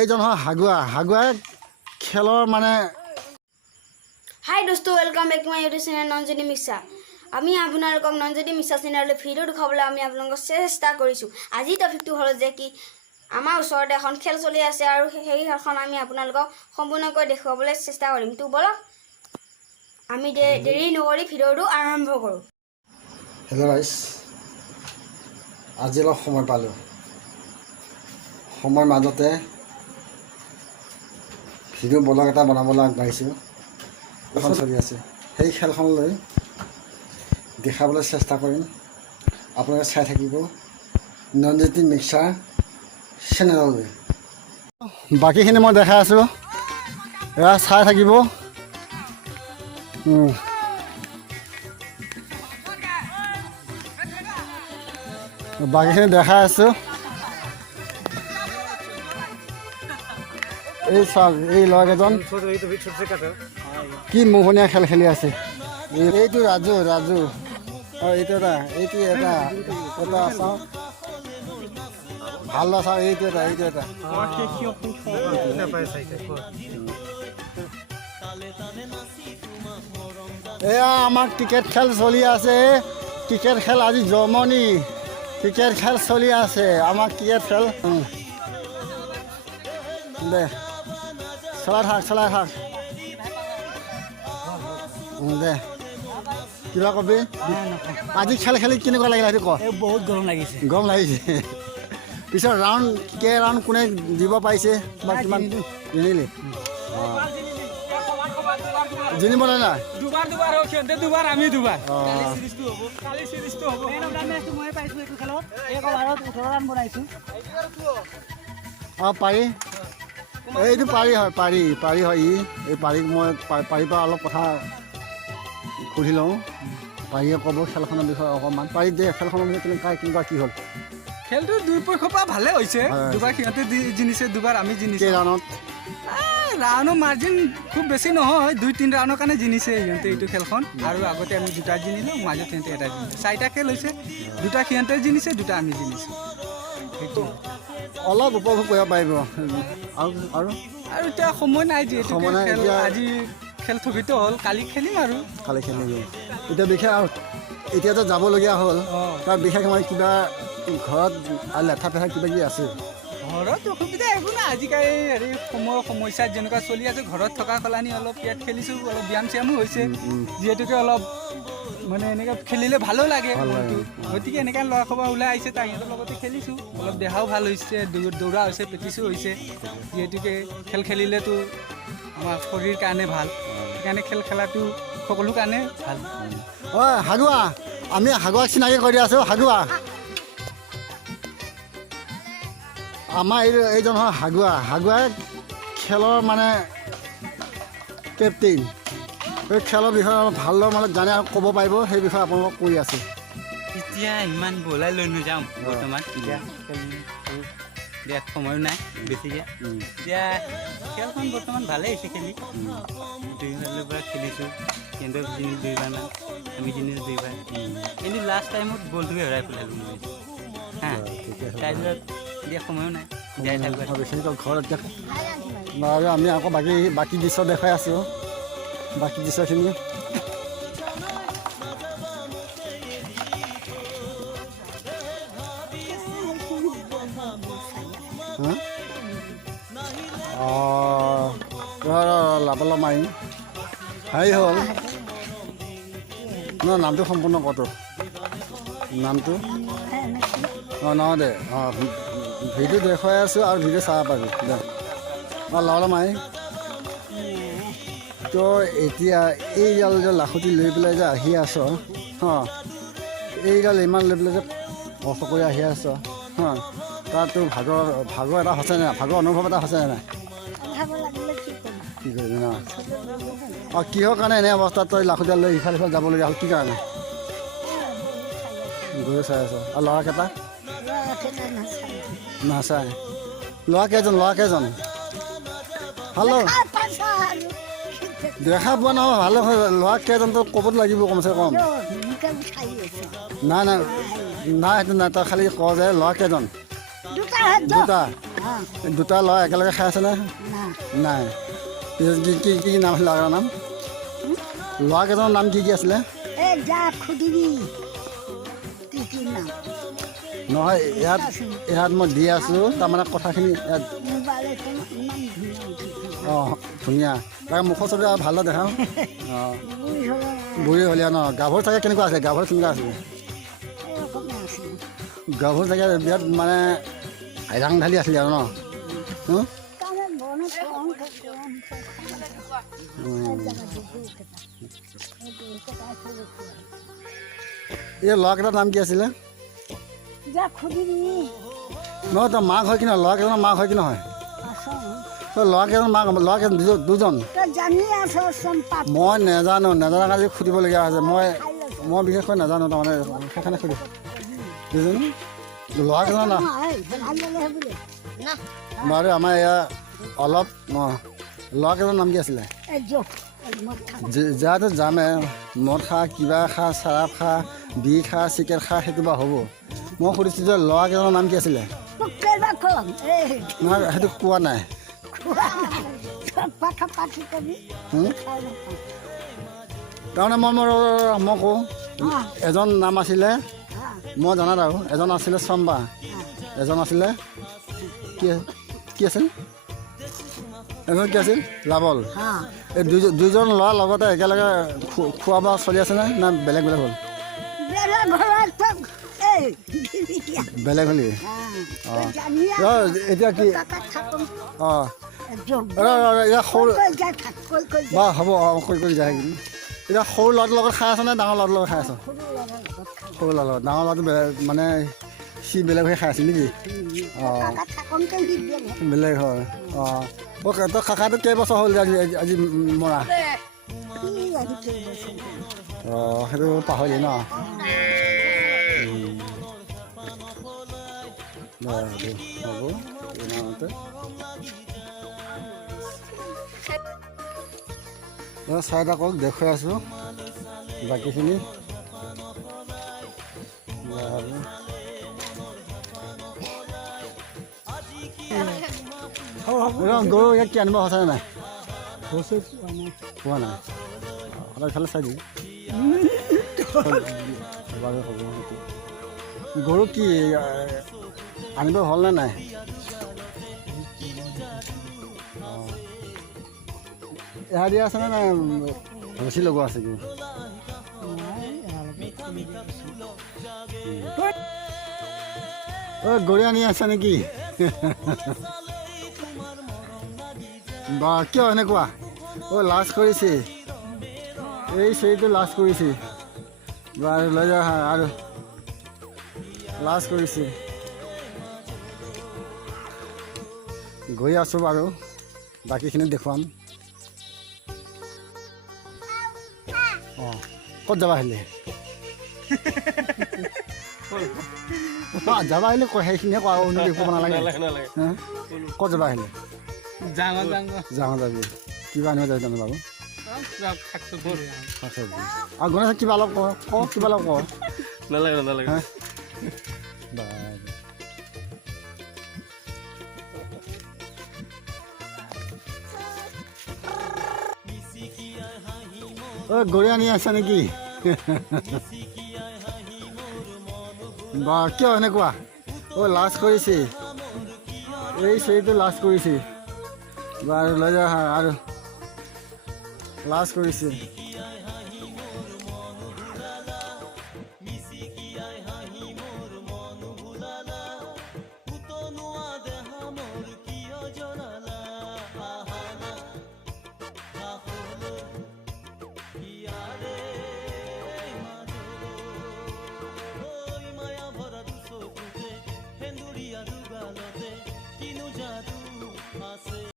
এইজন হয় হাগুৱা খেলৰ মানে হাই দোস্তো welcome back to my YouTube channel Nanjani Mishra. আমি আপোনালোকক নঞ্জনী মিশ্রা চেনেললৈ ভিডিঅ' দেখাবলৈ আমি আপোনালোকক চেষ্টা কৰিছোঁ। আজি টপিকটো হ'ল যে কি আমাৰ ওচৰতে এখন খেল চলি আছে আৰু সেই খেলখন আমি আপোনালোকক সম্পূৰ্ণকৈ দেখুৱাবলৈ চেষ্টা কৰিম। তো বলক আমি দেৰি নকৰি ভিডিঅ'টো আৰম্ভ কৰোঁ। হেল্ল' গাইছ, আজি অলপ সময় পালোঁ। সময়ৰ মাজতে ভিডিঅ' ব্লগ এটা বনাবলৈ আগবাঢ়িছোঁ। এখন চলি আছে, সেই খেলখনলৈ দেখাবলৈ চেষ্টা কৰিম। আপোনালোকে চাই থাকিব নঞ্জনী মিশ্ৰা চেনেললৈ। বাকীখিনি মই দেখাই আছোঁ, এয়া চাই থাকিব। বাকীখিনি দেখাই আছোঁ। এই চাওক, এই ল'ৰাকেইজন কি মোহনীয়া খেল খেলি আছে। এইটো ৰাজু আৰু এইটো এটা চাওঁ, ভাল চাওঁ, এইটো এটা এয়া আমাৰ ক্ৰিকেট খেল চলি আছে। ক্ৰিকেট খেল আজি জমনি, ক্ৰিকেট খেল চলি আছে আমাৰ ক্ৰিকেট খেল। দে চলাই থাক দে, কিবা কবি? আজি খেল খেলি কেনেকুৱা লাগিলে সেইটো ক। বহুত গৰম লাগিছে। পিছত ৰাউণ্ড ৰাউণ্ড কোনে দিব পাৰিছে বা কিমান জিনিলি? জিনিব নাই না? দুবাৰ আমি দুবাৰ। অঁ পাৰি, এইটো পাৰি হয়, পাৰি হয়। এই পাৰি মই পাৰি পৰা অলপ কথা সুধি লওঁ। পাৰিয়ে ক'ব খেলখনৰ বিষয়ে অকণমান। পাৰি দে, খেলখনৰ বিষয়ে কেনেকুৱা কি হ'ল? খেলটো দুই পক্ষৰ পৰা ভালে হৈছে। দুবাৰ সিহঁতে জিনিছে, দুবাৰ আমি জিনিছে। ৰাউণ্ডত ৰাউণ্ডৰ মাৰ্জিন খুব বেছি নহয়, 2-3 ৰাউণ্ডৰ কাৰণে জিনিছে সিহঁতে এইটো খেলখন। আৰু আগতে আমি দুটা জিনিলোঁ, মাজত সিহঁতে এটা জিনিছে। 4টা খেল হৈছে, 2টা সিহঁতে জিনিছে, 2টা আমি জিনিছোঁ। সেইটো অলপ উপভোগ কৰিব পাৰিব। আৰু এতিয়া সময় নাই, যিহেতু খেল আজি খেল থগিত হ'ল, কালি খেলিম আৰু কালি খেলিম। এতিয়া বিশেষ এতিয়াতো যাবলগীয়া হ'ল, তাৰ বিশেষ মই কিবা ঘৰত লেঠা পেঠা কিবা কিবি আছে? ঘৰত অসুবিধা একো নাই। আজিকালি সময়ৰ সমস্যাত যেনেকুৱা চলি আছে, ঘৰত থকা সলনি অলপ ইয়াত খেলিছোঁ, অলপ ব্যায়াম চ্যায়ামো হৈছে। যিহেতুকে অলপ মানে এনেকৈ খেলিলে ভালো লাগে মনটো, গতিকে এনেকৈ ল'ৰা খবৰ ওলাই আহিছে, তাহাঁতৰ লগতে খেলিছোঁ। অলপ দেহাও ভাল হৈছে, দৌৰা হৈছে, প্ৰেক্টিছো হৈছে। যিহেতুকে খেল খেলিলেতো আমাৰ শৰীৰ কাৰণে ভাল, সেইকাৰণে খেল খেলাটো সকলো কাৰণে ভাল। অঁ হাগুৱা, আমি হাগুৱাক চিনাকি কৰি আছোঁ। আমাৰ এইজন হয় হাগুৱাই খেলৰ মানে কেপ্টেইন। এই খেলৰ বিষয়ে ভালদৰে মানে জানে আৰু ক'ব পাৰিব, সেই বিষয়ে আপোনালোকক কৈ আছোঁ। এতিয়া ইমান বলাই লৈ নাযাওঁ বৰ্তমান, এতিয়া দিয়াত সময়ো নাই বেছিকৈ। এতিয়া খেলখন বৰ্তমান ভালেই হৈছে খেলি। দুইফালৰ পৰা খেলিছোঁ, সিহঁতৰ জিনিছ 2বাৰ মান, আমি জিনিছ 2বাৰ। কিন্তু লাষ্ট টাইমত বলটোকে হেৰাই পেলালোঁ মই। তাৰপিছত এতিয়া সময়ো নাই, যাই থাকোঁ। ঘৰত আৰু আমি আকৌ বাকী দৃশ্য দেখাই আছোঁ, বাকী দৃশ্যখিনি। লাপলা মাৰি হেৰি হ'ল ন, নামটো সম্পূৰ্ণ কতো নামটো নহয় দে। ভিডিঅ' দেখুৱাই আছোঁ আৰু ভিডিঅ' চাব পাৰি দে। লাপলা মাৰি তই এতিয়া এইডাল যে লাখুটি লৈ পেলাই যে আহি আছ, এইডাল ইমান লৈ পেলাই যে কষ্ট কৰি আহি আছ, তাত তোৰ ভাগৰ এটা হৈছে নাই? ভাগৰ অনুভৱ এটা হৈছে নাই? কি কৰিবি ন? অঁ কিহৰ কাৰণে এনে অৱস্থাত তই লাখুটিডাল লৈ ইফাল সিফাল যাবলগীয়া হ'ল? কি কাৰণে? গৰু চাই আছ। আৰু ল'ৰাকেইটা নাচায়? ল'ৰা কেইজন? হেল্ল', দেখা পোৱা নহয়, ভালে ল'ৰা কেইজনটো ক'বতো লাগিব কমচে কম। নাই সেইটো নাই, তই খালি ক যে ল'ৰা কেইজন? দুটা। দুটা ল'ৰা একেলগে খাই আছেনে? নাই। কি কি কি নাম আছিলে ল'ৰাৰ নাম? ল'ৰাকেইজনৰ নাম কি কি আছিলে? নহয় ইয়াত মই দি আছোঁ তাৰমানে কথাখিনি ইয়াত অঁ ধুনীয়া তাকে মুখৰ ছবি আৰু ভালদৰে দেখাওঁ। অঁ বুঢ়ী হ'লীয়া ন গাভৰু চাগে কেনেকুৱা আছিলে? গাভৰু কেনেকুৱা আছিলে? গাভৰু চাগে বিৰাট মানে ৰাং ঢালি আছিলে আৰু ন? এই ল'ৰাকেইটাৰ নাম কি আছিলে? নহয় তই মাক হয় কি নহয়? ল'ৰাকেইজনৰ মাক হয় কি নহয়? তই ল'ৰাকেইজনৰ মাক ল'ৰাকেইজন দুজন মই নেজানো কাৰণে সুধিবলগীয়া হৈছে। মই বিশেষকৈ নাজানো তাৰমানে সেইকাৰণে সুধিছোঁ দুজন ল'ৰাকেইজনৰ নাম বাৰু আমাৰ এয়া অলপ ল'ৰাকেইজনৰ নাম কি আছিলে? যাতে জানে মদ খা কিবা খা চাৰাপ খা বি খা চিকেট খা সেইটো বা হ'ব। মই সুধিছোঁ যে ল'ৰাকেইজনৰ নাম কি আছিলে? নহয় সেইটো কোৱা নাই। তাৰমানে মই কওঁ এজন নাম আছিলে মই জনাত আৰু এজন আছিলে চম্বা, এজন আছিলে কি আছিল এজন কি আছিল লাবল। এই দুইজন ল'ৰাৰ লগতে একেলগে খোৱা বোৱা চলি আছেনে না বেলেগ বেলেগ হ'ল? বেলেগ হ'লি অঁ এতিয়া কি অঁ এতিয়া সৰু বা হ'ব কৰি যায় কিন্তু এতিয়া সৰু ল'ৰাটোৰ লগত খাই আছ নে ডাঙৰ ল'ৰাটোৰ লগত খাই আছ? সৰু ল'ৰাৰ লগত ডাঙৰ ল'ৰাটো মানে সি বেলেগ হৈ খাই আছিল নেকি? অঁ বেলেগ হয়। অঁ তই কাকাটো কেইবছৰ হ'ল আজি মৰা? অঁ সেইটো পাহৰিলি ন? হ'ব চাই থাকক দেখুৱাই আছোঁ বাকীখিনি। গৰু ইয়াত কি আনিব সঁচাই নাই? পোৱা নাই সদায় খালে চাই দিবি। গৰু কি আনিব হ'ল নে নাই? এৰা দিয়া আছেনে নাই ৰছী লগোৱা আছে কি? গৰু আনি আছে নেকি? বা কিয় এনেকুৱা? লাজ কৰিছে এই চেৰিটো লাজ কৰিছে বাৰু লৈ যা আৰু লাজ কৰিছে। গৈ আছোঁ বাৰু বাকীখিনি দেখুৱাম। অঁ ক'ত যাবা আহিলে? যাবা আহিলে সেইখিনিয়ে কোৱা দেখুৱাব নালাগে। ক'ত যাবা আহিলে? যাওঁ যাবি কিবা আনিব যাবি তাৰমানে বাৰু আৰু গণেশ কিবা অলপ ক কিবা অলপ ক নালাগে। গৰু আনি আছা নেকি? বা কিয় এনেকুৱা? লাজ কৰিছে এই চেৰিটো লাজ কৰিছে বাৰু লৈ যা আৰু লাজ কৰিছে।